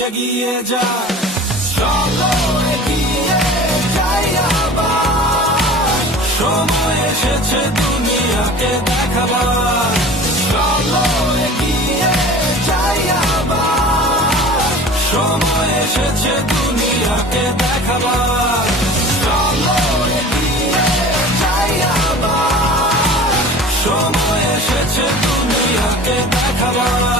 এগিয়ে যায়, চলো এগিয়ে যাই আবার, সময় এসেছে দুনিয়াকে দেখাবার, চলো এগিয়ে যাই আবার, সময় এসেছে দুনিয়াকে দেখাবার, চলো এগিয়ে যাই আবার, সময় এসেছে দুনিয়াকে দেখাবার।